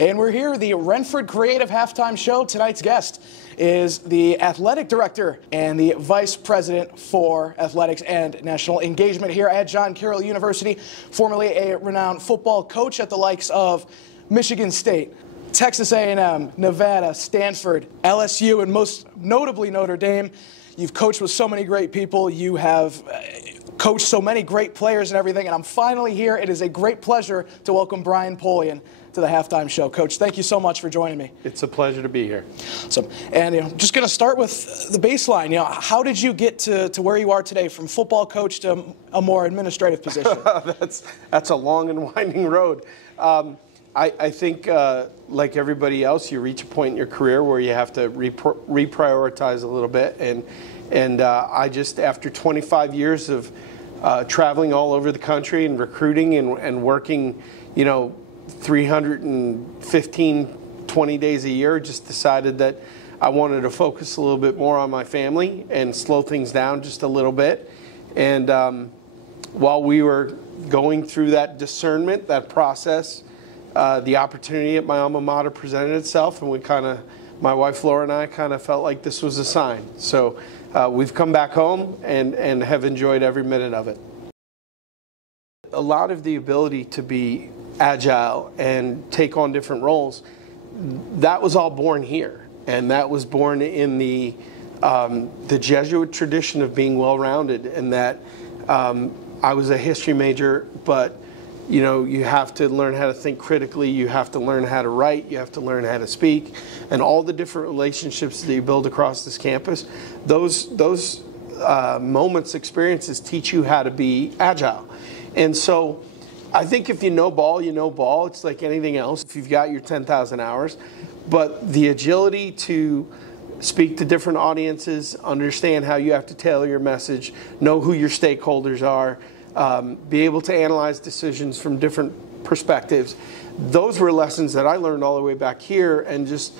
And we're here, the Wrenford Creative Halftime Show. Tonight's guest is the athletic director and the vice president for athletics and national engagement here at John Carroll University, formerly a renowned football coach at the likes of Michigan State, Texas A&M, Nevada, Stanford, LSU, and most notably Notre Dame. You've coached with so many great people. You have coached so many great players and everything, and I'm finally here. It is a great pleasure to welcome Brian Polian to the Halftime Show. Coach, thank you so much for joining me. It's a pleasure to be here. So, and just going to start with the baseline. How did you get to where you are today, from football coach to a more administrative position? That's a long and winding road. I think, like everybody else, you reach a point in your career where you have to reprioritize a little bit. And I just, after 25 years of traveling all over the country and recruiting and working, 315, 20 days a year, just decided that I wanted to focus a little bit more on my family and slow things down just a little bit. And while we were going through that discernment, that process, the opportunity at my alma mater presented itself, and my wife Laura and I kind of felt like this was a sign. So we've come back home and have enjoyed every minute of it. A lot of the ability to be agile and take on different roles, that was all born here, and that was born in the Jesuit tradition of being well-rounded, and that I was a history major, but you have to learn how to think critically, you have to learn how to write, you have to learn how to speak, and all the different relationships that you build across this campus, those moments, experiences teach you how to be agile. And so I think if you know ball, you know ball. It's like anything else, if you've got your 10,000 hours. But the agility to speak to different audiences, understand how you have to tailor your message, know who your stakeholders are, be able to analyze decisions from different perspectives. Those were lessons that I learned all the way back here, and just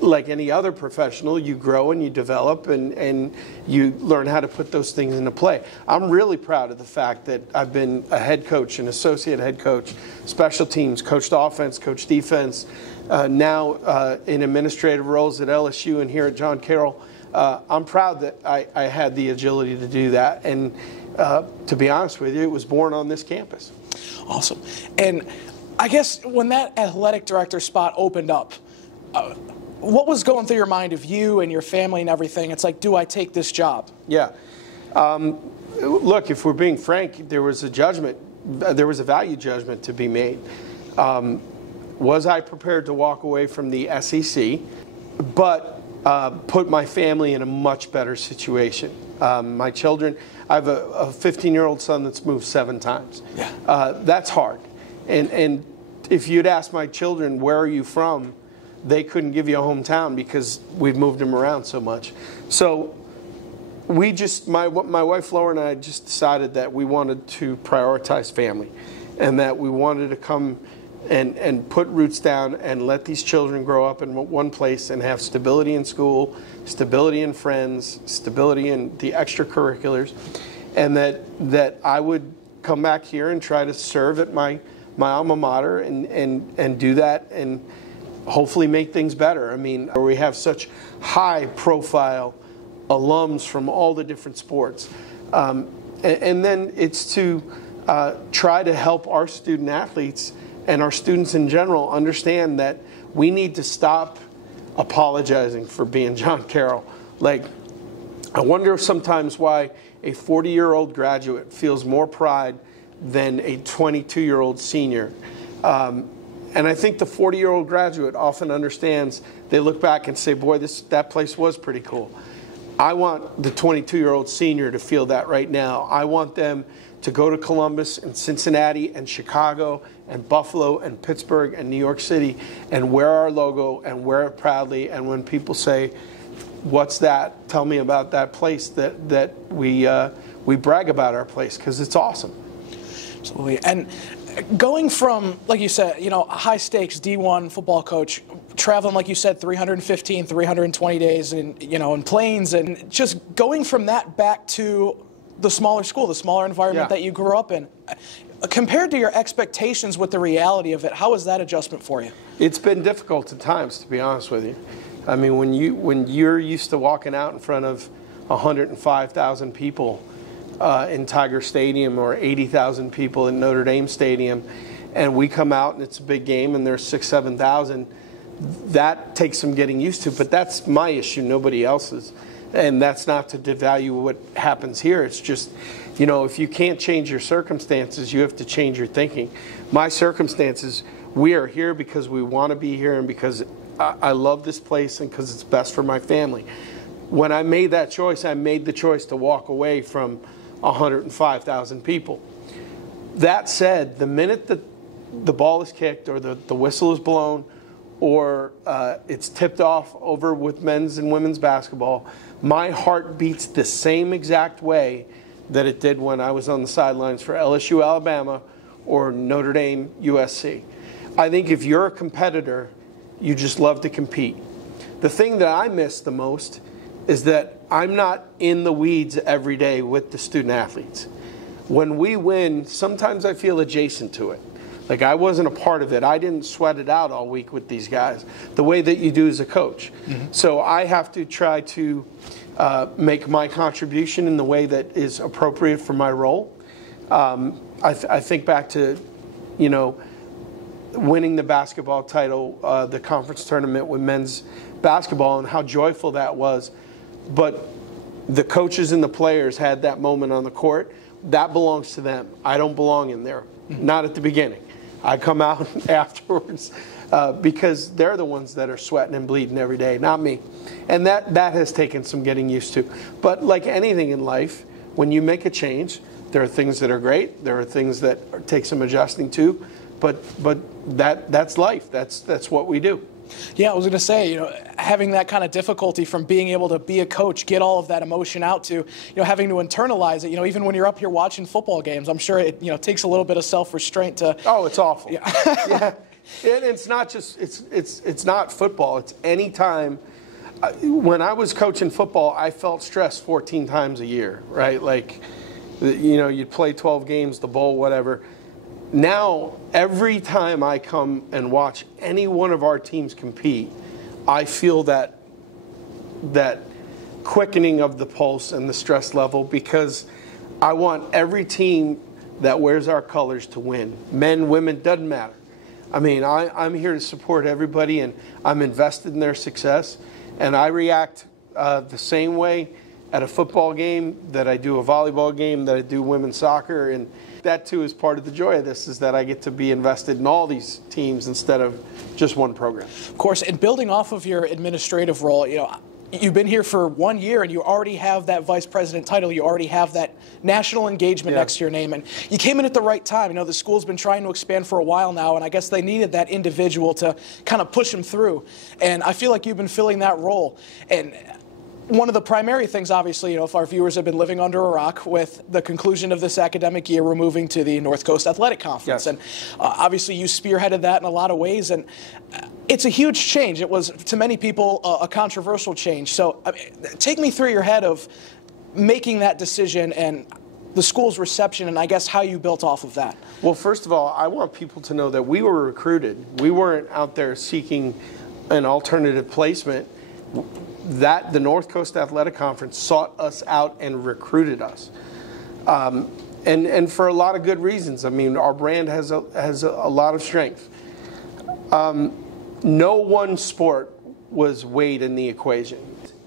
like any other professional, you grow and you develop and you learn how to put those things into play. I'm really proud of the fact that I've been a head coach, an associate head coach, special teams, coached offense, coached defense, now in administrative roles at LSU and here at John Carroll. I'm proud that I had the agility to do that, and to be honest with you, it was born on this campus. Awesome. And I guess when that athletic director spot opened up, what was going through your mind of you and your family and everything? It's like, do I take this job? Yeah. Look, if we're being frank, there was a judgment, there was a value judgment to be made. Was I prepared to walk away from the SEC, but put my family in a much better situation? My children, I have a 15-year-old son that's moved 7 times. Yeah. That's hard. And if you'd ask my children, where are you from, they couldn't give you a hometown because we've moved them around so much. So we just, my wife Laura and I just decided that we wanted to prioritize family, and that we wanted to come and put roots down and let these children grow up in one place and have stability in school, stability in friends, stability in the extracurriculars, and that I would come back here and try to serve at my alma mater and do that and hopefully make things better. I mean, we have such high profile alums from all the different sports. And then it's to try to help our student athletes and our students in general understand that we need to stop apologizing for being John Carroll. Like, I wonder sometimes why a 40-year-old graduate feels more pride than a 22-year-old senior. And I think the 40-year-old graduate often understands, they look back and say, boy, that place was pretty cool. I want the 22-year-old senior to feel that right now. I want them to go to Columbus and Cincinnati and Chicago and Buffalo and Pittsburgh and New York City and wear our logo and wear it proudly. And when people say, what's that? Tell me about that place, that we brag about our place, because it's awesome. Absolutely. And going from, like you said, high stakes D1 football coach, traveling, like you said, 315, 320 days in planes, and just going from that back to the smaller school, the smaller environment that you grew up in. Compared to your expectations with the reality of it, how was that adjustment for you? It's been difficult at times, to be honest with you. I mean, when you're used to walking out in front of 105,000 people in Tiger Stadium or 80,000 people in Notre Dame Stadium, and we come out and it's a big game and there's 6,000, 7,000, that takes some getting used to. But that's my issue, nobody else's. And that's not to devalue what happens here. It's just, you know, if you can't change your circumstances, you have to change your thinking. My circumstances, we are here because we want to be here and because I love this place and because it's best for my family. When I made that choice, I made the choice to walk away from 105,000 people. That said, the minute that the ball is kicked or the whistle is blown or it's tipped off over with men's and women's basketball, my heart beats the same exact way that it did when I was on the sidelines for LSU, Alabama, or Notre Dame, USC. I think if you're a competitor, you just love to compete. The thing that I miss the most is that I'm not in the weeds every day with the student athletes. When we win, sometimes I feel adjacent to it. Like I wasn't a part of it. I didn't sweat it out all week with these guys the way that you do as a coach. Mm-hmm. So I have to try to make my contribution in the way that is appropriate for my role. I think back to, you know, winning the basketball title, the conference tournament with men's basketball, and how joyful that was. But the coaches and the players had that moment on the court. That belongs to them. I don't belong in there, not at the beginning. I come out afterwards because they're the ones that are sweating and bleeding every day, not me. And that has taken some getting used to. But like anything in life, when you make a change, there are things that are great. There are things that take some adjusting to. But that's life. That's what we do. Yeah, I was going to say, you know, having that kind of difficulty from being able to be a coach, get all of that emotion out to, you know, having to internalize it. You know, even when you're up here watching football games, I'm sure it, you know, takes a little bit of self-restraint to. Oh, it's awful. Yeah. Yeah. And it's not just it's not football. It's any time. When I was coaching football, I felt stressed 14 times a year, right? Like, you know, you'd play 12 games, the bowl, whatever. Now, every time I come and watch any one of our teams compete, I feel that quickening of the pulse and the stress level because I want every team that wears our colors to win. Men, women, doesn't matter. I mean, I'm here to support everybody, and I'm invested in their success. And I react the same way at a football game that I do a volleyball game, that I do women's soccer. And that, too, is part of the joy of this, is that I get to be invested in all these teams instead of just one program. Of course, and building off of your administrative role, you know, you've been here for 1 year and you already have that vice president title. You already have that national engagement next to your name. And you came in at the right time. You know, the school's been trying to expand for a while now, and I guess they needed that individual to kind of push them through. And I feel like you've been filling that role. And one of the primary things, obviously, you know, if our viewers have been living under a rock with the conclusion of this academic year, we're moving to the North Coast Athletic Conference. Yes. And obviously you spearheaded that in a lot of ways. And it's a huge change. It was, to many people, a controversial change. So I mean, take me through your head of making that decision and the school's reception, and I guess how you built off of that. Well, first of all, I want people to know that we were recruited. We weren't out there seeking an alternative placement. That the North Coast Athletic Conference sought us out and recruited us, and for a lot of good reasons. I mean, our brand has a lot of strength. No one sport was weighed in the equation.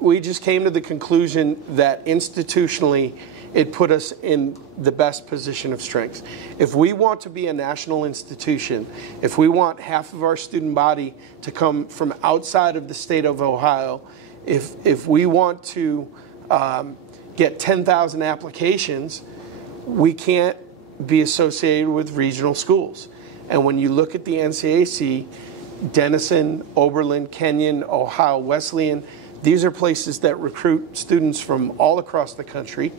We just came to the conclusion that institutionally it put us in the best position of strength. If we want to be a national institution, if we want half of our student body to come from outside of the state of Ohio, if we want to get 10,000 applications, we can't be associated with regional schools. And when you look at the NCAC, Denison, Oberlin, Kenyon, Ohio Wesleyan, these are places that recruit students from all across the country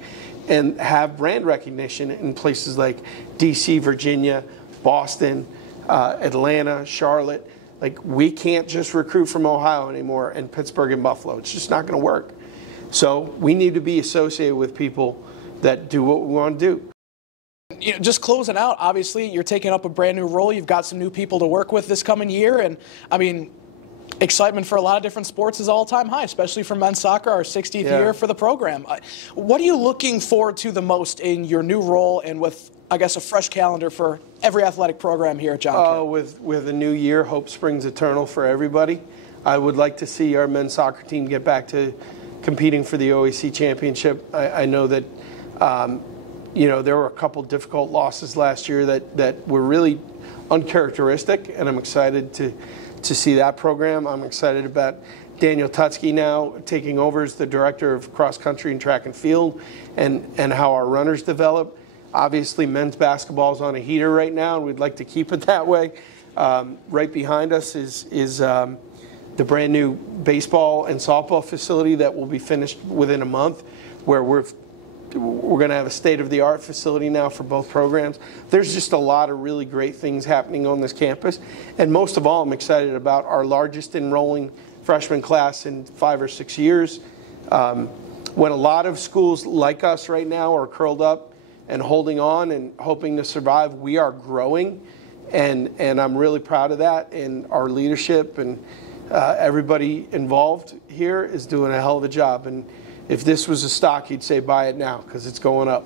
and have brand recognition in places like DC, Virginia, Boston, Atlanta, Charlotte. Like, we can't just recruit from Ohio anymore and Pittsburgh and Buffalo. It's just not going to work. So we need to be associated with people that do what we want to do. just closing out, obviously, you're taking up a brand new role. You've got some new people to work with this coming year. And, I mean, excitement for a lot of different sports is all-time high, especially for men's soccer, our 60th year for the program. What are you looking forward to the most in your new role and with, I guess, a fresh calendar for every athletic program here at John Carroll? With a new year, hope springs eternal for everybody. I would like to see our men's soccer team get back to competing for the OAC championship. I know that there were a couple difficult losses last year that were really uncharacteristic, and I'm excited to see that program. I'm excited about Daniel Tutsky now taking over as the director of cross country and track and field, and how our runners develop. Obviously, men's basketball is on a heater right now, and we'd like to keep it that way. Right behind us is the brand new baseball and softball facility that will be finished within a month, where we're going to have a state-of-the-art facility now for both programs. There's just a lot of really great things happening on this campus. And most of all, I'm excited about our largest enrolling freshman class in 5 or 6 years. When a lot of schools like us right now are curled up and holding on and hoping to survive, we are growing. And I'm really proud of that. And our leadership and everybody involved here is doing a hell of a job. And if this was a stock, you'd say buy it now because it's going up.